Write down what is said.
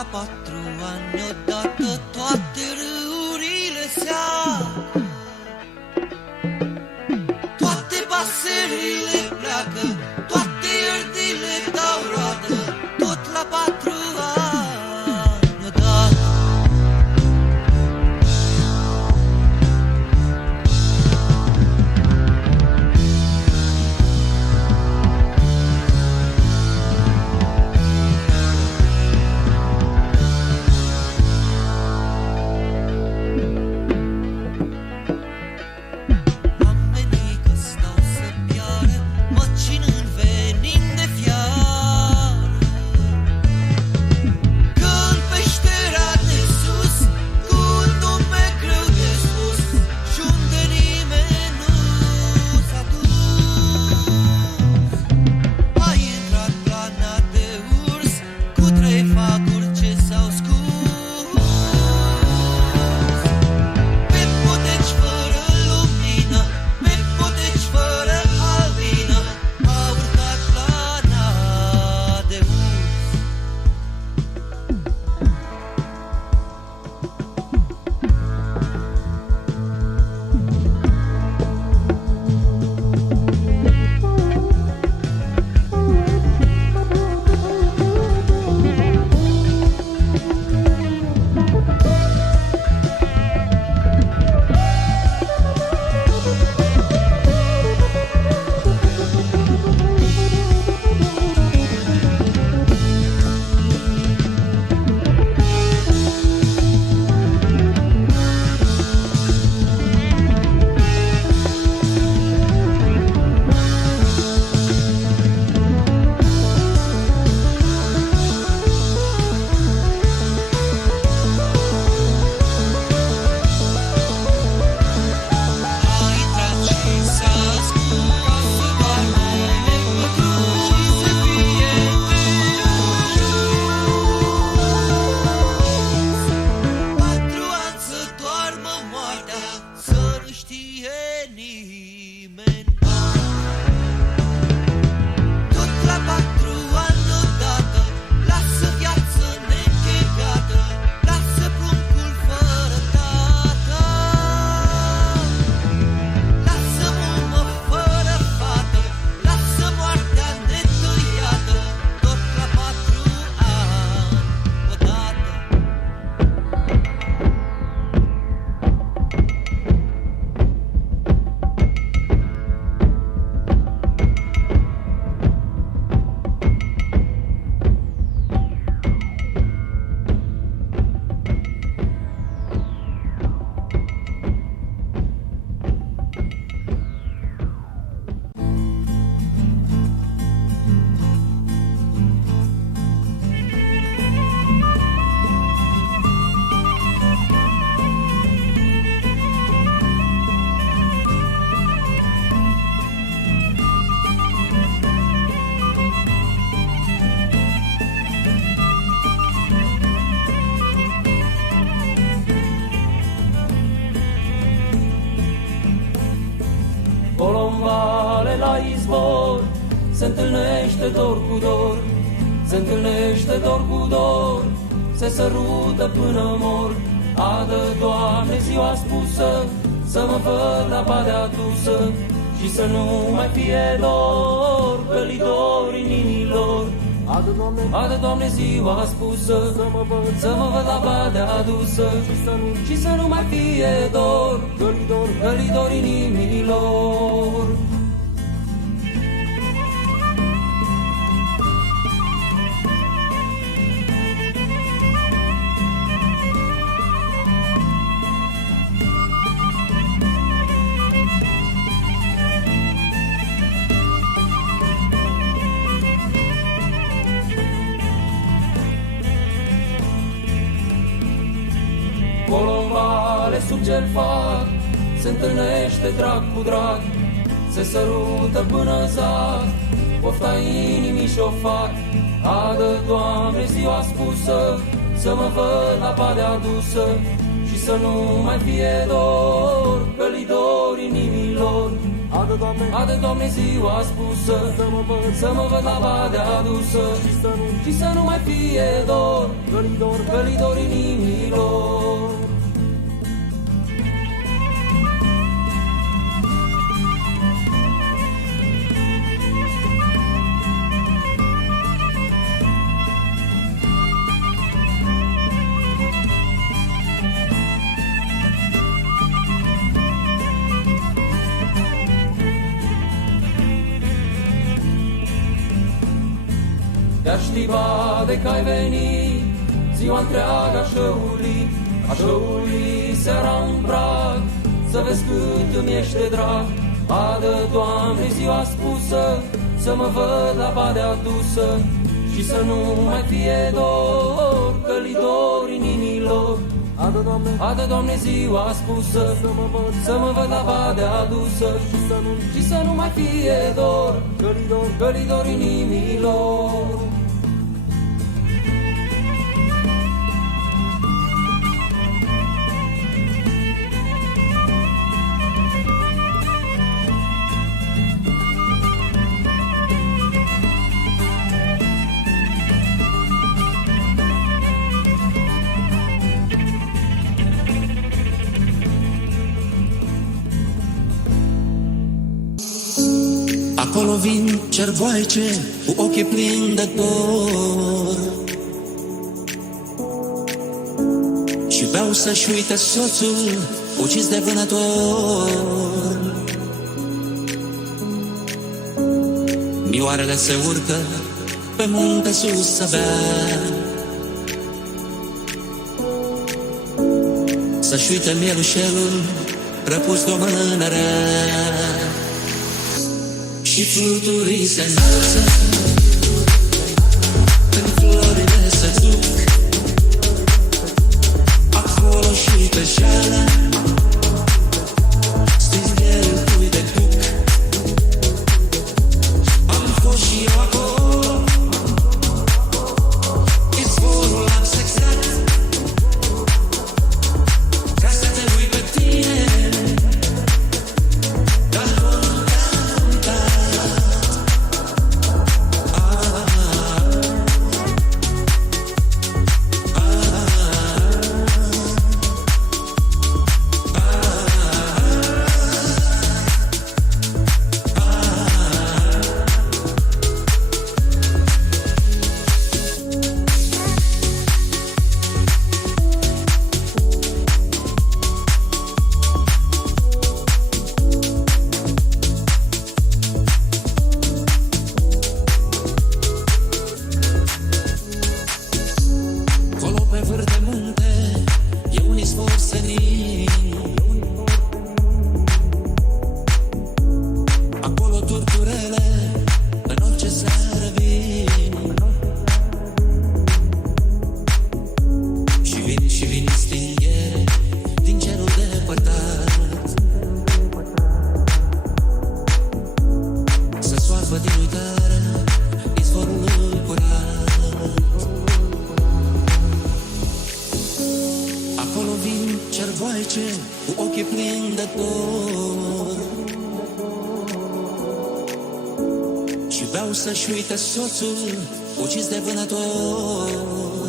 la 4 ani odată toate râurile seacă, toate pasările pleacă, toate ierdile dau roadă, tot la 4 ani odată. Colombale la izvor, se întâlnește dor cu dor, se întâlnește dor cu dor, se sărută până mor. Adă, Doamne, ziua spusă, să mă văd la badea adusă și să nu mai fie dor, gălidor inimilor. Adă, Doamne, ziua spusă, să mă văd la badea adusă și să nu mai fie dor, gălidor inimilor. Colombale sub gel fac, se întâlnește drag cu drag, se sărută până zad, pofta inimii și-o fac. Adă, Doamne, ziua spusă, să mă văd la badea adusă și să nu mai fie dor, gălidor inimilor. Adă, Doamne, ziua spusă, să mă văd la badea adusă și să nu mai fie dor, Gălidor, gălidor inimilor. Te-aș ști de că ai venit, ziua întreagă aș uli seara în prag, să vezi cât îmi ește drag. Adă, Doamne, ziua spusă, să mă văd la badea adusă, și să nu mai fie dor, călidor inimilor. Adă, Doamne, ziua spusă, să mă văd la badea adusă, și să nu mai fie dor, călidor inimilor. Acolo vin cervoaice cu ochii plini de dor și beau să-și uite soțul ucis de vânător. Mioarele se urcă pe munte sus să bea, să-și uite mielușelul răpus de o mână rea. Și fluturii se înalță când florile se duc acolo și pe șeală, stins mielul cui de duc. Am fost și eu acolo, izvorul am sexat ca să te ui pe tine. Cu ochii plini de dor și beau să-și uite soțul ucis de vânător.